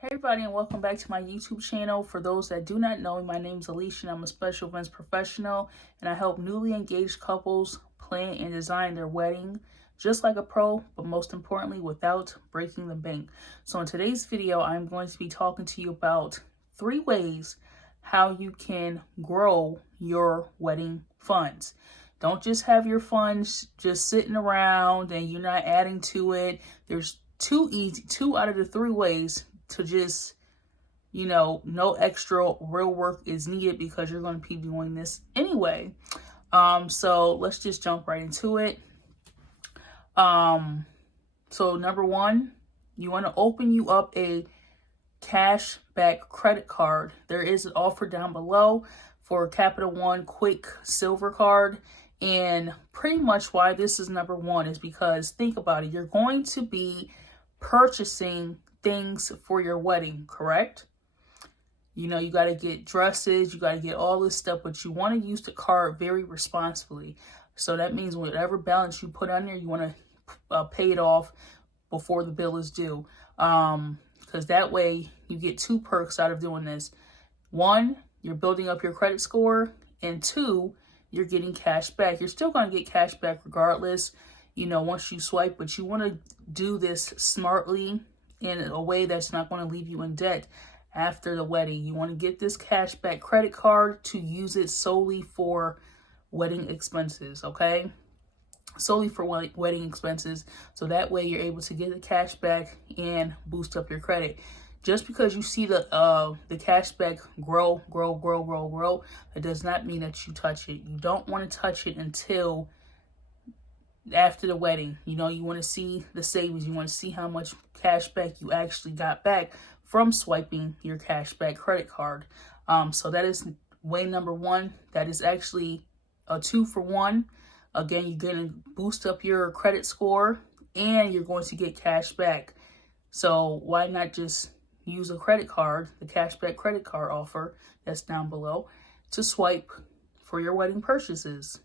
Hey everybody, and welcome back to my YouTube channel. For those that do not know me, my name is Alicia and I'm a special events professional, and I help newly engaged couples plan and design their wedding just like a pro, but most importantly without breaking the bank. So in today's video, I'm going to be talking to you about 3 ways how you can grow your wedding funds. Don't just have your funds just sitting around and you're not adding to it. There's two out of the 3 ways to just, no extra real work is needed because you're going to be doing this anyway. So let's just jump right into it. So number 1, you want to open you up a cash back credit card. There is an offer down below for Capital One Quick Silver Card. And pretty much why this is number 1 is because think about it. You're going to be purchasing things for your wedding, correct? You got to get dresses, you got to get all this stuff, but you want to use the card very responsibly. So that means whatever balance you put on there, you want to pay it off before the bill is due. Because that way you get 2 perks out of doing this. 1, you're building up your credit score, and 2, you're getting cash back. You're still going to get cash back regardless, once you swipe, but you want to do this smartly in a way that's not going to leave you in debt after the wedding. You want to get this cashback credit card to use it solely for wedding expenses, okay? Solely for wedding expenses. So that way you're able to get the cash back and boost up your credit. Just because you see the cashback grow, that does not mean that you touch it. You don't want to touch it until after the wedding. You want to see the savings. You want to see how much cash back you actually got back from swiping your cashback credit card. So that is way number 1. That is actually a 2 for 1. Again, you're going to boost up your credit score and you're going to get cash back. So why not just use a credit card, the cashback credit card offer that's down below, to swipe for your wedding purchases?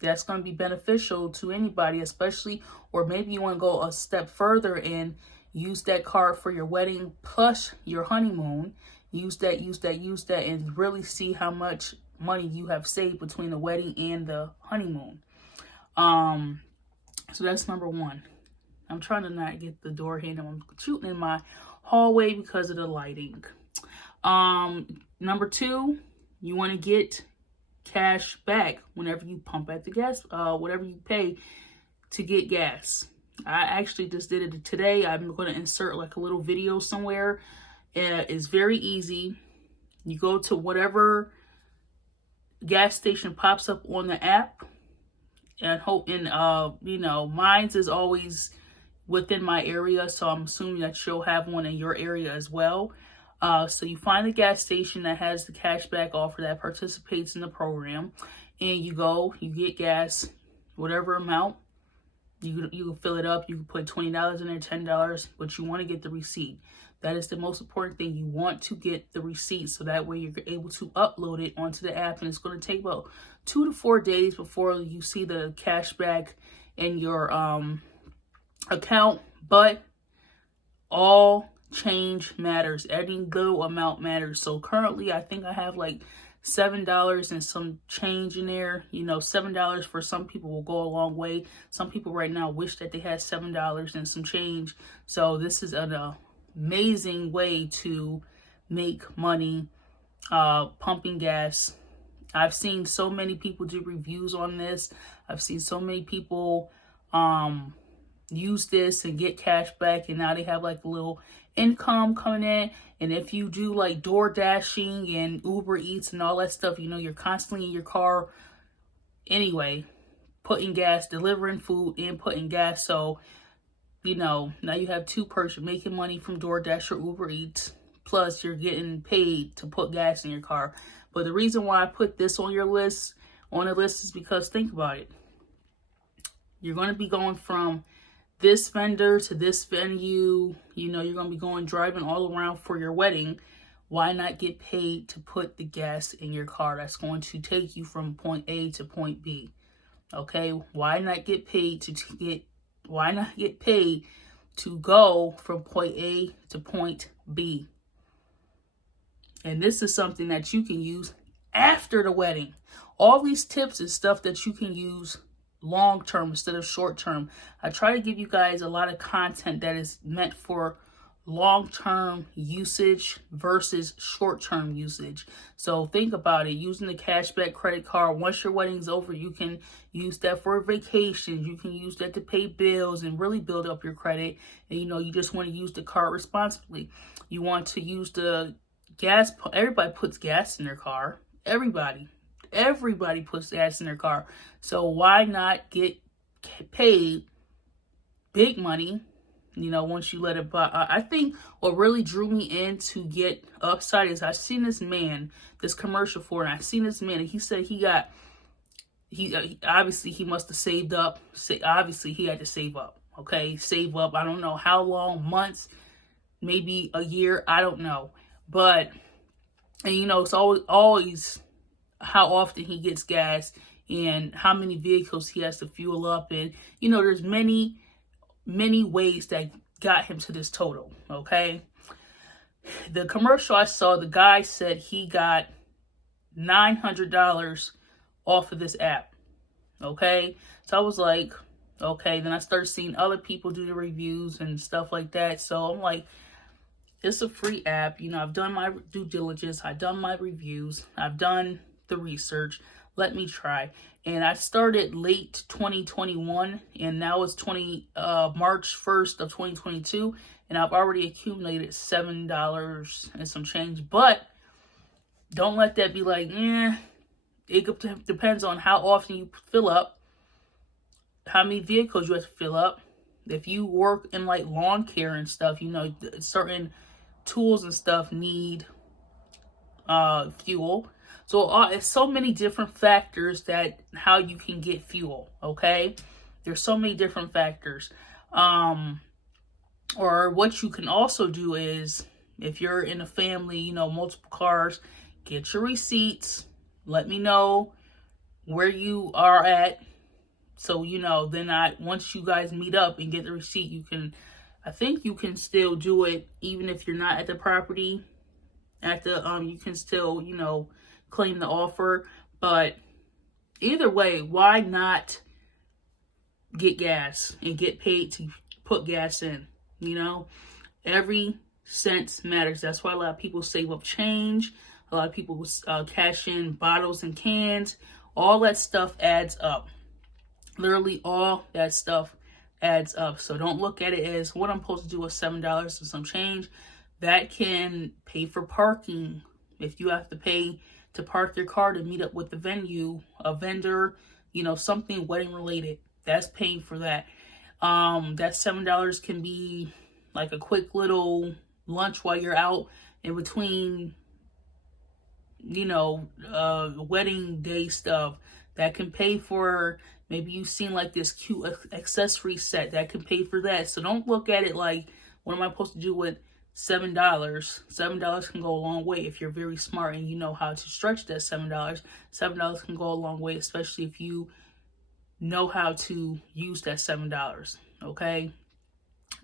That's going to be beneficial to anybody, especially, or maybe you want to go a step further and use that card for your wedding plus your honeymoon. Use that, and really see how much money you have saved between the wedding and the honeymoon. So that's number 1. I'm trying to not get the door handle. I'm shooting in my hallway because of the lighting. Number 2, you want to get cash back whenever you pump at the gas, whatever you pay to get gas. I actually just did it today. I'm going to insert like a little video somewhere. It's very easy. You go to whatever gas station pops up on the app, and mine's is always within my area, so I'm assuming that you'll have one in your area as well. So you find the gas station that has the cashback offer that participates in the program, and you go, you get gas, whatever amount. You can fill it up. You can put $20 in there, $10, but you want to get the receipt. That is the most important thing. You want to get the receipt so that way you're able to upload it onto the app, and it's going to take about 2 to 4 days before you see the cashback in your account. But all change matters. Any little amount matters. So currently I think I have like $7 and some change in there. $7 for some people will go a long way. Some people right now wish that they had $7 and some change. So this is an amazing way to make money pumping gas. I've seen so many people do reviews on this. I've seen so many people use this and get cash back, and now they have like a little income coming in. And if you do like door dashing and Uber Eats and all that stuff, you're constantly in your car anyway, putting gas, delivering food and putting gas. So now you have 2 perks. You're making money from DoorDash or Uber Eats, plus you're getting paid to put gas in your car. But the reason why I put this on the list is because think about it. You're going to be going from this vendor to this venue. You're going to be driving all around for your wedding. Why not get paid to put the gas in your car that's going to take you from point A to point B? Okay, why not get paid to go from point A to point B. And this is something that you can use after the wedding. All these tips is stuff that you can use long term instead of short term. I try to give you guys a lot of content that is meant for long term usage versus short term usage. So think about it. Using the cashback credit card, once your wedding's over, you can use that for vacations. You can use that to pay bills and really build up your credit. And you just want to use the card responsibly. You want to use the gas. Everybody puts gas in their car. Everybody puts gas in their car. So why not get paid big money, once you let it buy? I think what really drew me in to get Upside is I seen this commercial for it. And I seen this man, and he said he obviously he must have saved up. Obviously he had to save up. Okay, save up. I don't know how long, months, maybe a year. I don't know, but it's always how often he gets gas and how many vehicles he has to fuel up. And there's many ways that got him to this total. Okay, the commercial I saw, the guy said he got $900 off of this app. Okay, so I was like, okay. Then I started seeing other people do the reviews and stuff like that. So I'm like, it's a free app. I've done my due diligence. I've done my reviews. I've done the research. Let me try. And I started late 2021, and now it's March 1st of 2022, and I've already accumulated $7 and some change. But don't let that be like, it depends on how often you fill up, how many vehicles you have to fill up. If you work in like lawn care and stuff, certain tools and stuff need fuel. So it's so many different factors that how you can get fuel. Okay, there's so many different factors. Or what you can also do is, if you're in a family, multiple cars, get your receipts. Let me know where you are at. So then once you guys meet up and get the receipt, I think you can still do it even if you're not at the property. You can still, claim the offer. But either way, why not get gas and get paid to put gas in? Every cent matters. That's why a lot of people save up change. A lot of people cash in bottles and cans. All that stuff adds up. Literally all that stuff adds up. So don't look at it as what I'm supposed to do with $7 and some change. That can pay for parking. If you have to pay to park your car to meet up with the venue, a vendor, something wedding related, that's paying for that. That $7 can be like a quick little lunch while you're out in between, wedding day stuff. That can pay for, maybe you've seen like this cute accessory set that can pay for that. So don't look at it like, what am I supposed to do with $7? $7 can go a long way if you're very smart and you know how to stretch that $7. $7 can go a long way, especially if you know how to use that $7. Okay,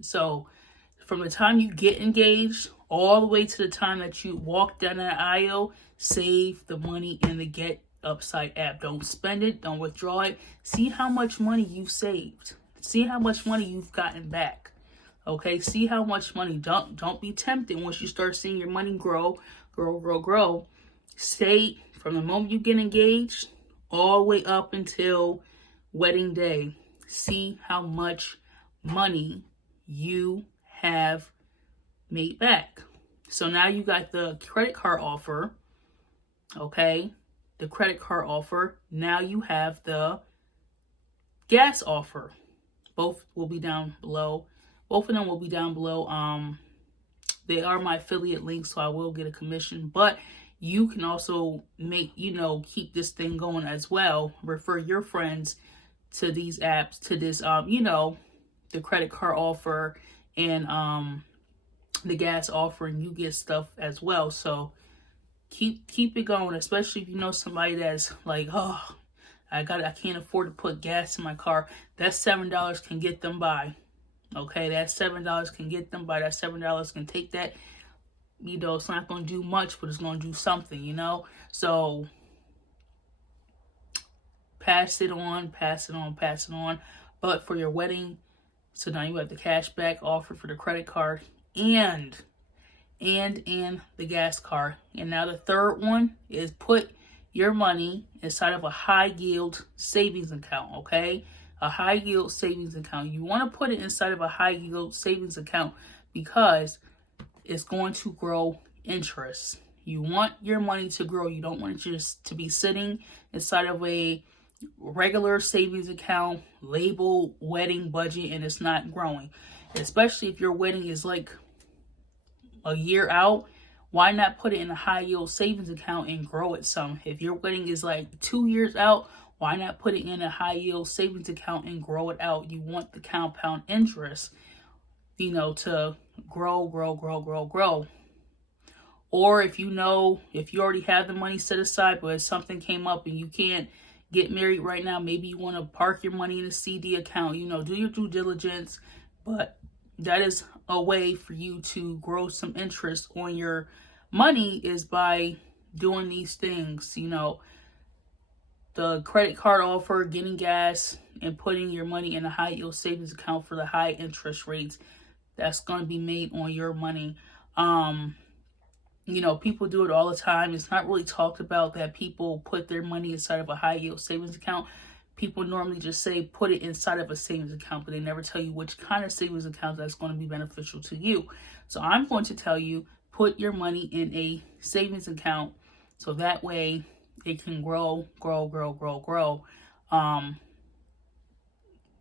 so from the time you get engaged all the way to the time that you walk down that aisle, save the money in the Get Upside app. Don't spend it. Don't withdraw it. See how much money you've saved. See how much money you've gotten back. Okay, see how much money. Don't be tempted once you start seeing your money grow. Stay from the moment you get engaged all the way up until wedding day. See how much money you have made back. So now you got the credit card offer. Okay, the credit card offer. Now you have the gas offer. Both will be down below. Both of them will be down below. They are my affiliate links, so I will get a commission. But you can also make, keep this thing going as well. Refer your friends to these apps, to this, the credit card offer and the gas offer, and you get stuff as well. So keep it going, especially if you know somebody that's like, oh, I can't afford to put gas in my car. That $7 can get them by. Okay, that $7 can get them by. That $7 can take that. It's not going to do much, but it's going to do something. So pass it on, pass it on, pass it on. But for your wedding, so now you have the cash back offer for the credit card and the gas card. And now the third one is put your money inside of a high yield savings account, okay? A high yield savings account. You want to put it inside of a high yield savings account because it's going to grow interest. You want your money to grow. You don't want it just to be sitting inside of a regular savings account labeled wedding budget and it's not growing. Especially if your wedding is like a year out, why not put it in a high yield savings account and grow it some? If your wedding is like 2 years out, why not put it in a high yield savings account and grow it out? You want the compound interest, to grow. Or if you already have the money set aside, but if something came up and you can't get married right now, maybe you want to park your money in a CD account, do your due diligence, but that is a way for you to grow some interest on your money is by doing these things, the credit card offer, getting gas, and putting your money in a high yield savings account for the high interest rates that's going to be made on your money. People do it all the time. It's not really talked about that people put their money inside of a high yield savings account. People normally just say put it inside of a savings account, but they never tell you which kind of savings account that's going to be beneficial to you. So I'm going to tell you, put your money in a savings account so that way it can grow,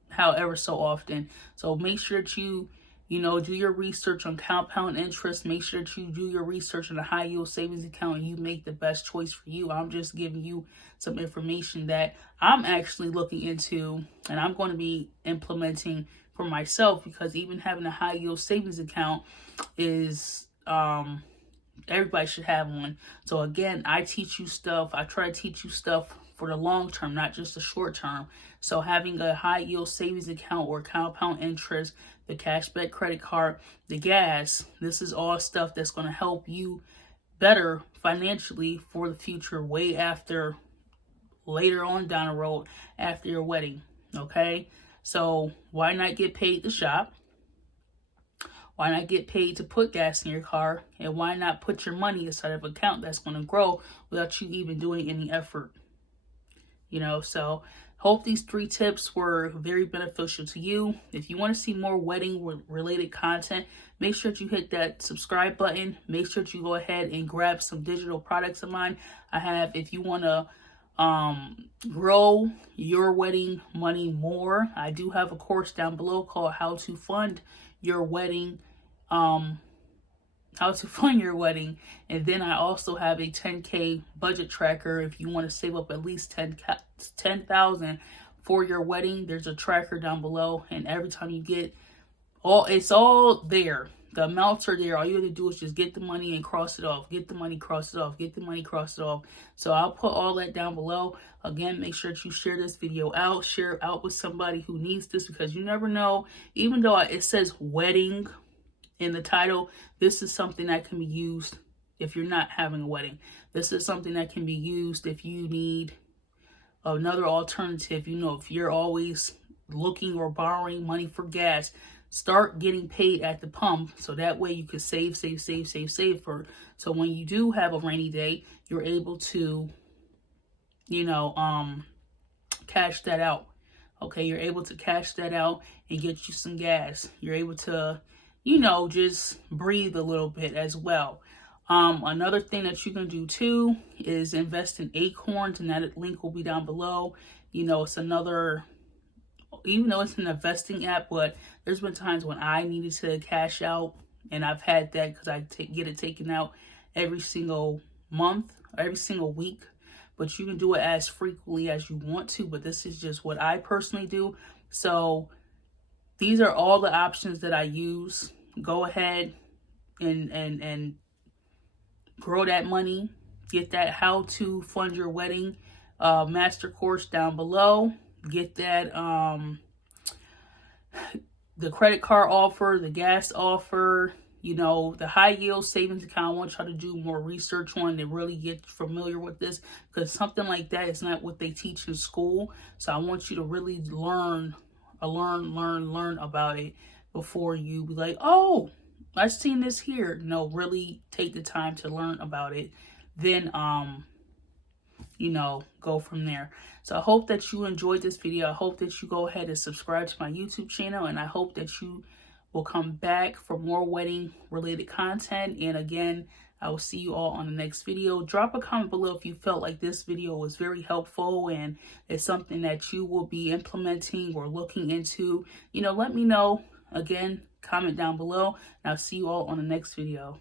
however so often. So make sure that you do your research on compound interest. Make sure that you do your research on a high yield savings account and you make the best choice for you. I'm just giving you some information that I'm actually looking into and I'm going to be implementing for myself, because even having a high yield savings account is, everybody should have one. So again, I teach you stuff. I try to teach you stuff for the long term, not just the short term. So having a high yield savings account or compound interest, the cashback credit card, the gas, this is all stuff that's going to help you better financially for the future, way after, later on down the road after your wedding. Okay, so why not get paid to shop? Why not get paid to put gas in your car? And why not put your money inside of an account that's going to grow without you even doing any effort? So hope these 3 tips were very beneficial to you. If you want to see more wedding related content, make sure that you hit that subscribe button. Make sure that you go ahead and grab some digital products of mine. I have, if you want to grow your wedding money more, I do have a course down below called How to Fund Your Wedding. How to fund your wedding. And then I also have a 10K budget tracker. If you want to save up at least 10,000 for your wedding, there's a tracker down below, and every time you get it's all there. The amounts are there. All you have to do is just get the money and cross it off. Get the money, cross it off. Get the money, cross it off. So I'll put all that down below. Again, make sure that you share this video out. Share it out with somebody who needs this, because you never know. Even though it says wedding in the title, this is something that can be used if you're not having a wedding. This is something that can be used if you need another alternative. If you're always looking or borrowing money for gas, start getting paid at the pump, so that way you can save for it. So when you do have a rainy day, you're able to cash that out. Okay, you're able to cash that out and get you some gas. You're able to just breathe a little bit as well. Another thing that you can do too is invest in Acorns, and that link will be down below. It's another, even though it's an investing app, but there's been times when I needed to cash out, and I've had that because I get it taken out every single month or every single week. But you can do it as frequently as you want to, but this is just what I personally do. So these are all the options that I use. Go ahead and grow that money. Get that How to Fund Your Wedding master course down below. Get that the credit card offer, the gas offer, you know, the high yield savings account. I want y'all to do more research on and really get familiar with this, because something like that is not what they teach in school. So I want you to really learn about it before you be like, oh, I've seen this here. No, really take the time to learn about it. Then, you know, go from there. So I hope that you enjoyed this video. I hope that you go ahead and subscribe to my YouTube channel, and I hope that you will come back for more wedding related content. And again, I will see you all on the next video. Drop a comment below if you felt like this video was very helpful and it's something that you will be implementing or looking into. You know, let me know. Again, comment down below, and I'll see you all on the next video.